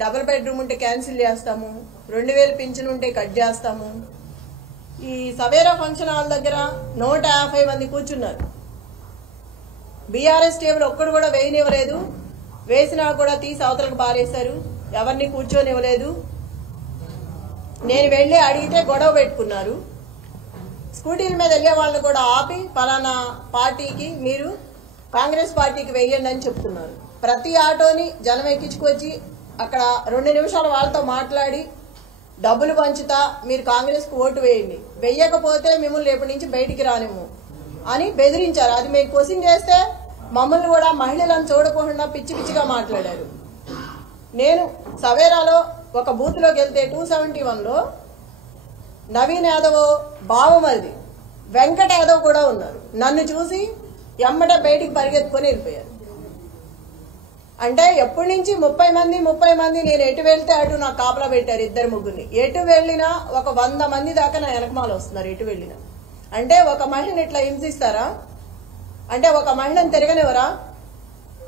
Double bedroom ఉంటే cancel చేస్తాము, 2000 pension ఉంటే కట్ చేస్తాము. ఈ సవేరా ఫంక్షన్ హాల్ దగ్గర 150 మంది కూర్చున్నారు. బీఆర్ఎస్ టేబుల్ ఒక్కడు కూడా వేయనివ్వలేదు, వేసినా కూడా తీసి అవతలకు పారేశారు, ఎవరిని కూర్చొనివ్వలేదు. నేను వెళ్ళి అడిగితే గొడవ పెట్టుకున్నారు. స్కూటీల మీద వెళ్ళే వాళ్ళని కూడా ఆపి పలానా పార్టీకి మీరు కాంగ్రెస్ పార్టీకి వెయ్యండి అని చెప్తున్నారు. ప్రతి ఆటోని జనం ఎక్కించుకొచ్చి అక్కడ 2 నిమిషాలు వాళ్ళతో మాట్లాడి డబ్బులు పంచుతా, మీరు కాంగ్రెస్ కు ఓటు వేయండి, వెయ్యకపోతే మిమ్మల్ని రేపటి నుంచి బయటికి రానివ్వు అని బెదిరించారు. అది మేము క్వశ్చన్ చేస్తే మమ్మల్ని కూడా మహిళలను చూడకుండా పిచ్చి పిచ్చిగా మాట్లాడారు. నేను సవేరాలో ఒక బూత్ లోకి వెళ్తే 271లో నవీన్ యాదవ్ బావమరిది వెంకట యాదవ్ కూడా ఉన్నారు. నన్ను చూసి ఎమ్మట బయటికి పరిగెత్తుకొని వెళ్ళిపోయారు. అంటే ఎప్పటి నుంచి 30 మంది నేను ఎటు వెళ్తే అటు నాకు కాపలా పెట్టారు, 2-3. ఎటు వెళ్ళినా ఒక 100 మంది దాకా నా వెనకమాల వస్తున్నారు. ఎటు వెళ్ళినా అంటే ఒక మహిళని ఇట్లా హింసిస్తారా? అంటే ఒక మహిళను తిరగనివరా?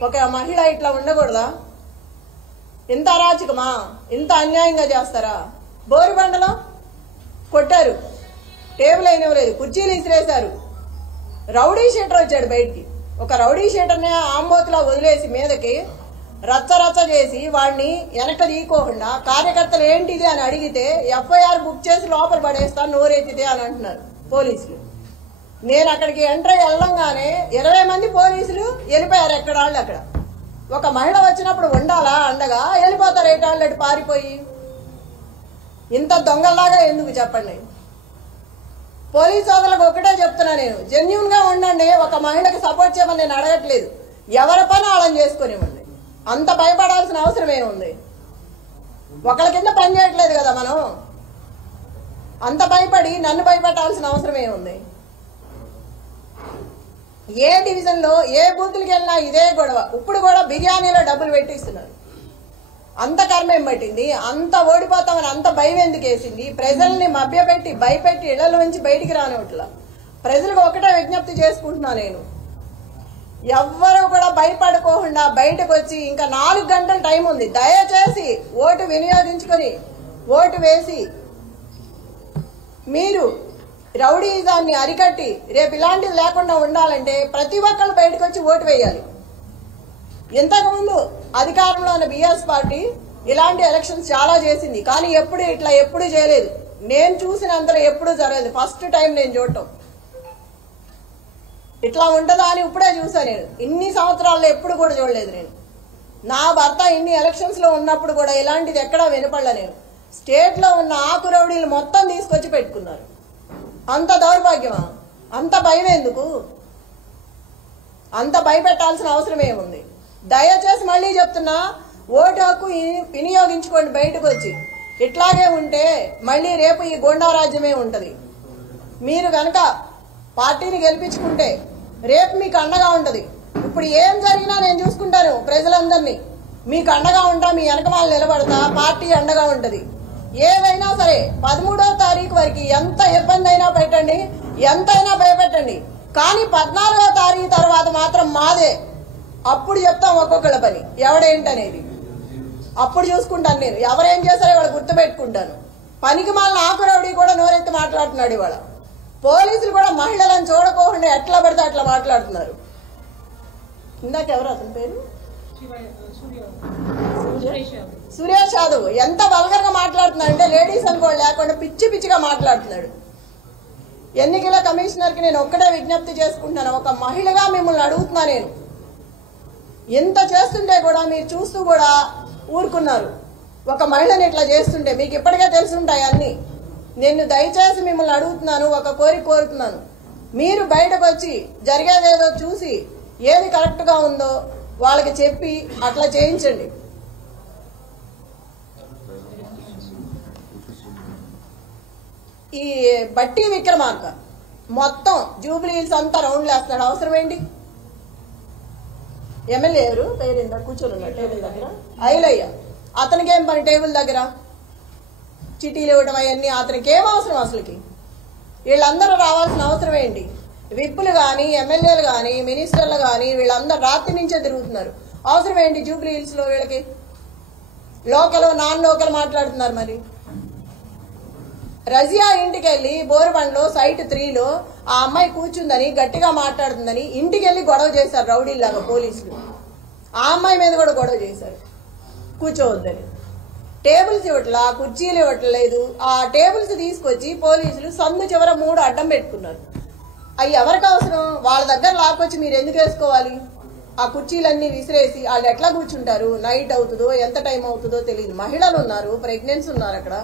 ఒక మహిళ ఇట్లా ఉండకూడదా? ఇంత అరాచకమా? ఇంత అన్యాయంగా చేస్తారా? బోరుబండలో కొట్టారు, టేబుల్ అయినవలేదు, కుర్చీలు ఇసిరేశారు. రౌడీ షీటర్ వచ్చాడు బయటికి. ఒక రౌడీ షీటర్ని ఆంబోతులా వదిలేసి మీదకి రచ్చ చేసి వాడిని వెనక తీయకోకుండా కార్యకర్తలు ఏంటిది అని అడిగితే ఎఫ్ఐఆర్ బుక్ చేసి లోపల పడేస్తాను నోరెత్తితే అని అంటున్నారు పోలీసులు. నేను అక్కడికి ఎంటర్ వెళ్ళంగానే 20 మంది పోలీసులు వెళ్ళిపోయారు ఎక్కడ వాళ్ళు అక్కడ. ఒక మహిళ వచ్చినప్పుడు ఉండాలా అండగా? వెళ్ళిపోతారు ఏటాళ్ళు పారిపోయి. ఇంత దొంగల్లాగా ఎందుకు చెప్పండి? పోలీసు సోదరులకు ఒకటే చెప్తున్నా, నేను జెన్యూన్ గా ఉండండి. ఒక మహిళకి సపోర్ట్ చేయమని నేను అడగట్లేదు, ఎవరి పని వాళ్ళని చేసుకునివ్వండి. అంత భయపడాల్సిన అవసరం ఏముంది? ఒకళ్ళ కింద పని చేయట్లేదు కదా మనం, అంత భయపడి నన్ను భయపెట్టాల్సిన అవసరం ఏముంది? ఏ డివిజన్ లో ఏ బూతులకి వెళ్ళినా ఇదే గొడవ. ఇప్పుడు కూడా బిర్యానీలో డబ్బులు పెట్టిస్తున్నారు. అంత కర్మేం పట్టింది? అంత ఓడిపోతామని అంత భయం ఎందుకు వేసింది? ప్రజల్ని మభ్యపెట్టి భయపెట్టి ఇళ్ల నుంచి బయటికి రానివట్లా. ప్రజలకు ఒకటే విజ్ఞప్తి చేసుకుంటున్నా, నేను ఎవ్వరూ కూడా భయపడుకోకుండా బయటకు వచ్చి ఇంకా 4 గంటల టైం ఉంది, దయచేసి ఓటు వినియోగించుకొని ఓటు వేసి మీరు రౌడీజాన్ని అరికట్టి రేపు ఇలాంటివి లేకుండా ఉండాలంటే ప్రతి ఒక్కరు బయటకు వచ్చి ఓటు వేయాలి. ఇంతకుముందు అధికారంలో ఉన్న బీఆర్ఎస్ పార్టీ ఇలాంటి ఎలక్షన్స్ చాలా చేసింది, కానీ ఎప్పుడు చేయలేదు. నేను చూసినంతలో ఎప్పుడూ జరగలేదు. ఫస్ట్ టైం నేను చూడటం. ఇట్లా ఉంటుందా అని ఇప్పుడే చూసా. నేను ఇన్ని సంవత్సరాల్లో ఎప్పుడు కూడా చూడలేదు. నేను నా భర్త ఇన్ని ఎలక్షన్స్ లో ఉన్నప్పుడు కూడా ఇలాంటిది ఎక్కడా వినపడలే. నేను స్టేట్ లో ఉన్న ఆకు రౌడీలు మొత్తం తీసుకొచ్చి పెట్టుకున్నారు. అంత దౌర్భాగ్యమా? అంత భయం ఎందుకు? అంత భయపెట్టాల్సిన అవసరం ఏముంది? దయచేసి మళ్ళీ చెప్తున్నా, ఓటు హక్కు వినియోగించుకోండి బయటకు వచ్చి. ఇట్లాగే ఉంటే మళ్ళీ రేపు ఈ గోండా రాజ్యమే ఉంటది. మీరు కనుక పార్టీని గెలిపించుకుంటే రేపు మీకు అండగా ఉంటది. ఇప్పుడు ఏం జరిగినా నేను చూసుకుంటాను. ప్రజలందరినీ మీకు అండగా ఉంటా, మీ వెనకమాల నిలబడతా, పార్టీ అండగా ఉంటది. ఏవైనా సరే 13వ తారీఖు వరకు ఎంత ఇబ్బంది అయినా పెట్టండి, ఎంతైనా భయపెట్టండి, కానీ 14వ తారీఖు తర్వాత మాత్రం మాదే. అప్పుడు చెప్తాం ఒక్కొక్కళ్ళ పని ఎవడేంటనేది. అప్పుడు చూసుకుంటాను. నేను ఎవరేం చేశారో ఇవాళ గుర్తుపెట్టుకుంటాను. పనికి మాలిన ఆకురౌడీ కూడా నోరెత్తి మాట్లాడుతున్నాడు ఇవాళ. పోలీసులు కూడా మహిళలను చూడకోకుండా ఎట్లా పడితే అట్లా మాట్లాడుతున్నారు. ఇందాక ఎవరు అతని పేరు? సురేష్ యాదవ్ ఎంత వల్గర్ గా మాట్లాడుతున్నాడు అంటే లేడీస్ అనుకోండి లేకుండా పిచ్చి పిచ్చిగా మాట్లాడుతున్నాడు. ఎన్నికల కమిషనర్ కి నేను ఒక్కటే విజ్ఞప్తి చేసుకుంటున్నాను, ఒక మహిళగా మిమ్మల్ని అడుగుతున్నా. నేను ఎంత చేస్తుంటే కూడా మీరు చూస్తూ కూడా ఊరుకున్నారు. ఒక మహిళని ఇట్లా చేస్తుంటే మీకు ఇప్పటికే తెలుసుంటాయి అన్ని. నేను దయచేసి మిమ్మల్ని అడుగుతున్నాను, ఒక కోరుతున్నాను, మీరు బయటకు వచ్చి జరిగేదేదో చూసి ఏది కరెక్ట్ గా ఉందో వాళ్ళకి చెప్పి అట్లా చేయించండి. ఈ బట్టి విక్రమార్క మొత్తం జూబ్లీ హిల్స్ అంతా రౌండ్లు వేస్తున్నాడు. అవసరం ఏంటి? ఎమ్మెల్యే ఎవరు పేరు కూర్చొని ఉన్నాడు టేబుల్ దగ్గర, ఐలయ్య. అతనికేం పని టేబుల్ దగ్గర? చిటీలు ఇవ్వడం అవన్నీ అతనికి ఏం అవసరం? అసలుకి వీళ్ళందరూ రావాల్సిన అవసరం ఏంటి? విప్పులు కానీ ఎమ్మెల్యేలు కానీ మినిస్టర్లు కానీ వీళ్ళందరూ రాత్రి నుంచే తిరుగుతున్నారు. అవసరం ఏంటి జూబ్లీ హిల్స్ లో వీళ్ళకి? లోకల్ నాన్ లోకల్ మాట్లాడుతున్నారు. మరి రజియా ఇంటికి వెళ్ళి బోరుబండ్లో సైట్ 3లో ఆ అమ్మాయి కూర్చుందని గట్టిగా మాట్లాడుతుందని ఇంటికి వెళ్ళి గొడవ చేశారు రౌడీలాగా పోలీసులు. ఆ అమ్మాయి మీద కూడా గొడవ చేశారు కూర్చోవద్దని. టేబుల్స్ ఇవ్వట్లా, కుర్చీలు ఇవ్వట్లేదు. ఆ టేబుల్స్ తీసుకొచ్చి పోలీసులు సందు చివర 3 అడ్డం పెట్టుకున్నారు. అవి ఎవరికి అవసరం? వాళ్ళ దగ్గర లాక్కొచ్చి మీరు ఎందుకు వేసుకోవాలి? ఆ కుర్చీలన్నీ విసిరేసి వాళ్ళు ఎట్లా కూర్చుంటారు? నైట్ అవుతుందో ఎంత టైం అవుతుందో తెలియదు. మహిళలు ఉన్నారు, ప్రెగ్నెన్సీ ఉన్నారు. అక్కడ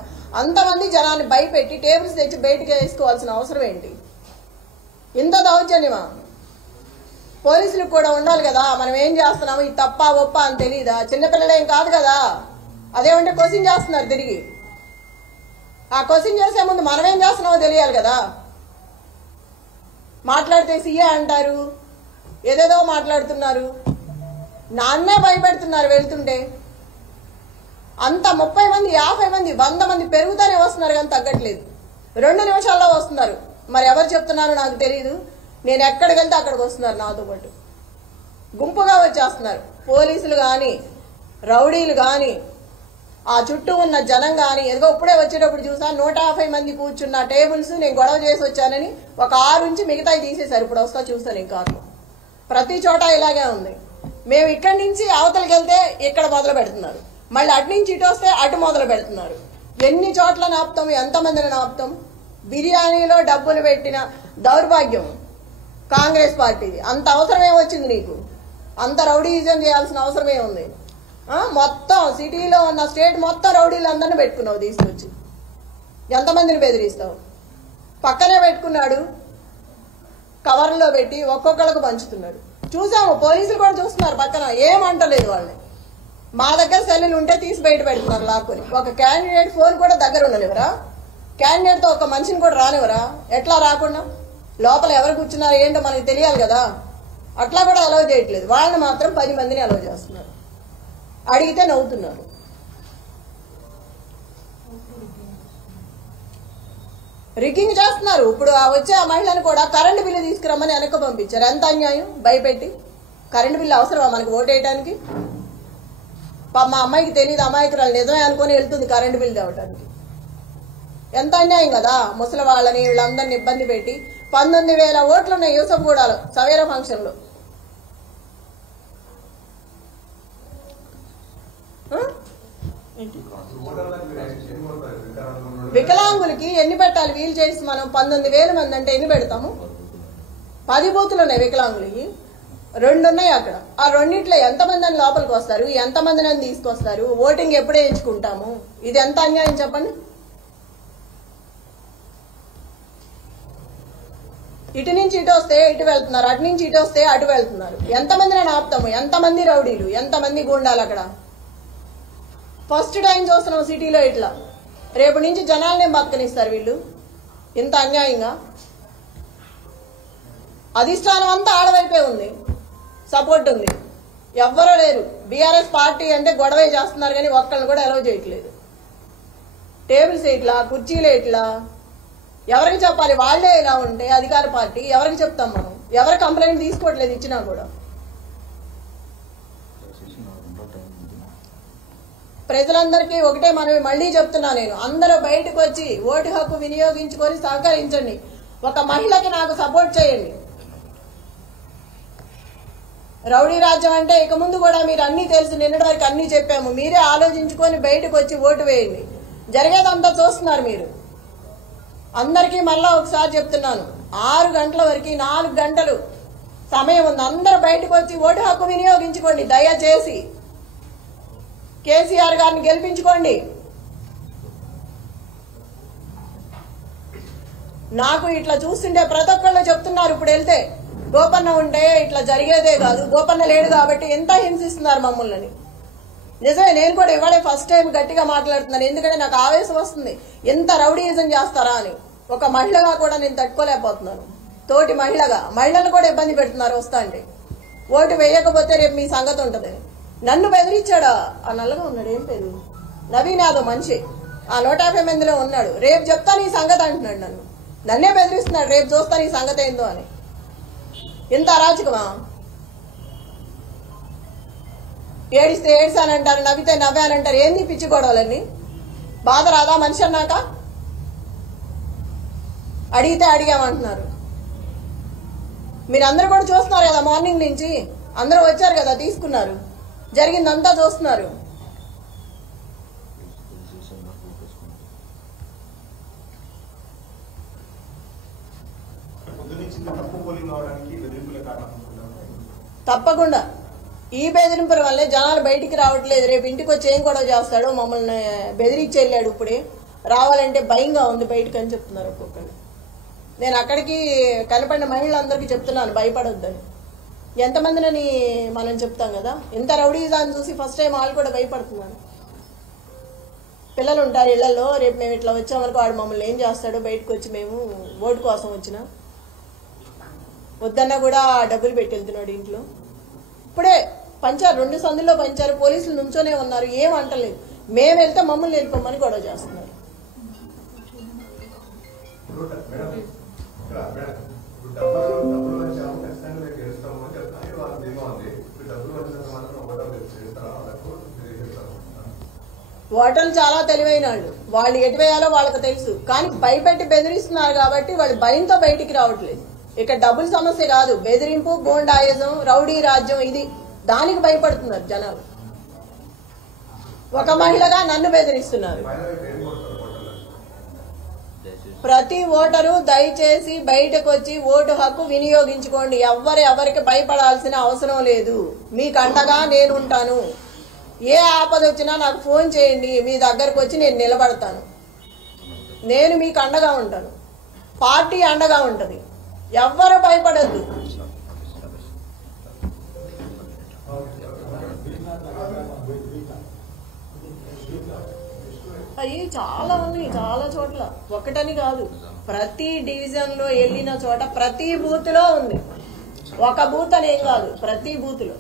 అంతమంది జనాన్ని భయపెట్టి టేబుల్స్ తెచ్చి బయటకు వేసుకోవాల్సిన అవసరం ఏంటి? ఇంత దౌర్జన్యమా? పోలీసులకు కూడా ఉండాలి కదా, మనం ఏం చేస్తున్నాము, ఇది తప్ప ఒప్ప అని తెలియదా? చిన్నపిల్లలేం కాదు కదా. అదేమంటే క్వశ్చన్ చేస్తున్నారు తిరిగి. ఆ క్వశ్చన్ చేసే ముందు మనం ఏం చేస్తున్నామో తెలియాలి కదా. మాట్లాడితే సీఏ అంటారు, ఏదేదో మాట్లాడుతున్నారు. నాన్నే భయపెడుతున్నారు వెళ్తుంటే. అంత 30 మంది 50 మంది 100 మంది పెరుగుతూనే వస్తున్నారు కానీ తగ్గట్లేదు. 2 నిమిషాల్లో వస్తున్నారు. మరి ఎవరు చెప్తున్నారో నాకు తెలియదు. నేను ఎక్కడికి వెళ్తే అక్కడికి వస్తున్నారు నాతో పాటు. గుంపుగా వచ్చేస్తున్నారు. పోలీసులు కానీ రౌడీలు కానీ ఆ చుట్టూ ఉన్న జనం కానీ. ఏదో ఇప్పుడే వచ్చేటప్పుడు చూసా 150 మంది కూర్చున్న టేబుల్స్ నేను గొడవ చేసి వచ్చానని ఒక 6 నుంచి మిగతాయి తీసేశారు. ఇప్పుడు వస్తా చూస్తాను ఇంకా ప్రతి చోట ఇలాగే ఉంది. మేము ఇక్కడి నుంచి అవతలకి వెళ్తే ఇక్కడ మొదలు పెడుతున్నారు, మళ్ళీ అటు నుంచి ఇటు వస్తే అటు మొదలు పెడుతున్నారు. ఎన్ని చోట్ల నాపుతాం, ఎంతమందిని నాపుతాం? బిర్యానీలో డబ్బులు పెట్టిన దౌర్భాగ్యం కాంగ్రెస్ పార్టీది. అంత అవసరమే వచ్చింది నీకు? అంత రౌడీజం చేయాల్సిన అవసరమే ఉంది? మొత్తం సిటీలో ఉన్న స్టేట్ మొత్తం రౌడీలందరినీ పెట్టుకున్నావు తీసుకొచ్చి. ఎంతమందిని బెదిరిస్తావు? పక్కనే పెట్టుకున్నాడు, కవర్లో పెట్టి ఒక్కొక్కళ్ళకు పంచుతున్నాడు. చూసాము, పోలీసులు కూడా చూస్తున్నారు పక్కన, ఏమంటలేదు వాళ్ళని. మా దగ్గర సెల్లులు ఉంటే తీసి బయట పెడుతున్నారు లాక్కుని. ఒక క్యాండిడేట్ ఫోన్ కూడా దగ్గర ఉండనివరా? క్యాండిడేట్తో ఒక మనిషిని కూడా రానివరా? ఎట్లా రాకుండా? లోపల ఎవరు కూర్చున్నారు ఏంటో మనకి తెలియాలి కదా. అట్లా కూడా అలౌ చేయట్లేదు. వాళ్ళని మాత్రం 10 మందిని అలౌ చేస్తున్నారు. అడిగితే నవ్వుతున్నారు. రిగ్గింగ్ చేస్తున్నారు. ఇప్పుడు వచ్చే ఆ మహిళను కూడా కరెంటు బిల్లు తీసుకురమ్మని వెనక్కి పంపించారు. ఎంత అన్యాయం! భయపెట్టి కరెంటు బిల్లు అవసరమా మనకు ఓటేయడానికి? మా అమ్మాయికి తెలియదు, అమాయకురాలు నిజమే అనుకుని వెళ్తుంది కరెంటు బిల్లు తేవడానికి. ఎంత అన్యాయం కదా. ముసలి వాళ్ళని వీళ్ళందరినీ ఇబ్బంది పెట్టి 19,000 ఓట్లు ఉన్నాయి యూసఫ్గూడలో సవేరా ఫంక్షన్ లో. వికలాంగులకి ఎన్ని పెట్టాలి? వీల్ చైర్స్ మనం 19,000 మంది అంటే ఎన్ని పెడతాము? 10 బూతులు ఉన్నాయి వికలాంగులకి, 2 ఉన్నాయి అక్కడ. ఆ రెండిట్లో ఎంతమంది అని లోపలికి వస్తారు, ఎంతమందిని అని తీసుకొస్తారు? ఓటింగ్ ఎప్పుడే ఎంచుకుంటాము? ఇది ఎంత అన్యాయం చెప్పండి. ఇటు నుంచి ఇటు వస్తే ఇటు వెళ్తున్నారు, అటు నుంచి ఇటు వస్తే అటు వెళ్తున్నారు. ఎంతమందిని ఆపుతాము? ఎంతమంది రౌడీలు, ఎంతమంది గుండాలు అక్కడ? ఫస్ట్ టైం చూస్తున్నాం సిటీలో ఇట్లా. రేపు నుంచి జనాలనే బతకనిస్తారు వీళ్ళు. ఇంత అన్యాయంగా అధిష్టానం అంతా ఆడవైపే ఉంది, సపోర్ట్ ఉంది. ఎవ్వరూ లేరు. బీఆర్ఎస్ పార్టీ అంటే గొడవే చేస్తున్నారు కానీ ఒక్కళ్ళని కూడా అలౌ చేయట్లేదు. టేబుల్స్ ఇట్లా, కుర్చీలు ఇట్లా. ఎవరికి చెప్పాలి? వాళ్లే ఇలా ఉంటే అధికార పార్టీ ఎవరికి చెప్తాం మనం? ఎవరు కంప్లైంట్ తీసుకోవట్లేదు ఇచ్చినా కూడా. ప్రజలందరికీ ఒకటే మనం మళ్లీ చెప్తున్నా నేను, అందరూ బయటకు వచ్చి ఓటు హక్కు వినియోగించుకొని సహకరించండి. ఒక మహిళకి నాకు సపోర్ట్ చేయండి. రౌడీ రాజ్యం అంటే ఇక ముందు కూడా మీరు అన్ని తెలుసు, నిన్నటి వరకు అన్ని చెప్పాము. మీరే ఆలోచించుకొని బయటకు వచ్చి ఓటు వేయండి. జరిగేదంతా చూస్తున్నారు మీరు. అందరికీ మళ్ళా ఒకసారి చెప్తున్నాను, 6 గంటల వరకు 4 గంటలు సమయం ఉంది. అందరూ బయటకు వచ్చి ఓటు హక్కు వినియోగించుకోండి. దయచేసి కేసీఆర్ గారిని గెలిపించుకోండి. నాకు ఇట్లా చూస్తుంటే ప్రతి ఒక్కళ్ళు చెప్తున్నారు, ఇప్పుడు వెళ్తే గోపన్న ఉంటే ఇట్లా జరిగేదే కాదు, గోపన్న లేడు కాబట్టి ఎంత హింసిస్తున్నారు మమ్మల్ని. నిజమే, నేను కూడా ఇవాడే ఫస్ట్ టైం గట్టిగా మాట్లాడుతున్నాను. ఎందుకంటే నాకు ఆవేశం వస్తుంది, ఎంత రౌడీయిజం చేస్తారా అని. ఒక మహిళగా కూడా నేను తట్టుకోలేకపోతున్నాను. తోటి మహిళలను కూడా ఇబ్బంది పెడుతున్నారు వస్తా అంటే. ఓటు వేయకపోతే రేపు మీ సంగతి ఉంటుంది. నన్ను బెదిరించాడా? ఆ నల్లగా ఉన్నాడు, ఏం పేరు, నవీన్ యాదవ్ మనిషి, ఆ 150 మందిలో ఉన్నాడు. రేపు చెప్తాను ఈ సంగతి అంటున్నాడు. నన్నే బెదిరిస్తున్నాడు, రేపు చూస్తాను ఈ సంగతి ఏందో అని. ఇంత అరాచకమా? ఏడిస్తే ఏడ్సానంటారు, నవ్వితే నవ్వానంటారు. ఏంది పిచ్చి గొడవలన్నీ? బాధ రాదా మనిషి అన్నాక? అడిగితే అడిగామంటున్నారు. మీరందరూ కూడా చూస్తున్నారు కదా, మార్నింగ్ నుంచి అందరూ వచ్చారు కదా, తీసుకున్నారు, జరిగిందంతా చూస్తున్నారు. తప్పకుండా ఈ బెదిరింపుల వల్లే జనాలు బయటికి రావట్లేదు. రేపు ఇంటికి వచ్చి ఏం గొడవ చేస్తాడో, మమ్మల్ని బెదిరించి వెళ్ళాడు, ఇప్పుడే రావాలంటే భయంగా ఉంది బయటకు అని చెప్తున్నారు ఒక్కొక్కరు. నేను అక్కడికి కనపడిన మహిళలందరికీ చెప్తున్నాను భయపడొద్దని. ఎంతమందినని మనం చెప్తాం కదా, ఇంత రౌడీజాన్ని చూసి ఫస్ట్ టైం వాళ్ళు కూడా భయపడుతున్నారు. పిల్లలు ఉంటారు ఇళ్లలో, రేపు మేము ఇట్లా వచ్చామనుకో వాడు మమ్మల్ని ఏం చేస్తాడో, బయటకు వచ్చి మేము ఓటు కోసం వచ్చినా వద్దన్నా కూడా డబ్బులు పెట్టి వెళ్తున్నాడు ఇంట్లో. ఇప్పుడే పంచారు, 2 సందుల్లో పంచారు, పోలీసులు నుంచోనే ఉన్నారు, ఏం అంటలేదు. మేము వెళ్తే మమ్మల్ని వెళ్ళిపోమని గొడవ చేస్తున్నారు. ఓటర్లు చాలా తెలివైన వాళ్ళు ఎటు వేయాలో వాళ్ళకి తెలుసు. కానీ భయపెట్టి బెదిరిస్తున్నారు కాబట్టి వాళ్ళు భయంతో బయటికి రావట్లేదు. ఇక డబ్బుల సమస్య కాదు, బెదిరింపు, గోండాయిజం, రౌడీ రాజ్యం, ఇది దానికి భయపడుతున్నారు జనాలు. ఒక మహిళగా నన్ను బెదిరిస్తున్నారు. ప్రతి ఓటరు దయచేసి బయటకు వచ్చి ఓటు హక్కు వినియోగించుకోండి. ఎవరికి భయపడాల్సిన అవసరం లేదు. మీకు అండగా నేను ఉంటాను. ఏ ఆపద వచ్చినా నాకు ఫోన్ చేయండి, మీ దగ్గరకు వచ్చి నేను నిలబడతాను. నేను మీకు అండగా ఉంటాను, పార్టీ అండగా ఉంటుంది. ఎవ్వరు భయపడద్దు. అవి చాలా ఉన్నాయి, చాలా చోట్ల, ఒకటని కాదు. ప్రతి డివిజన్ లో వెళ్ళిన చోట ప్రతి బూత్ లో ఉంది. ఒక బూత్ అనేం కాదు, ప్రతి బూత్ లో.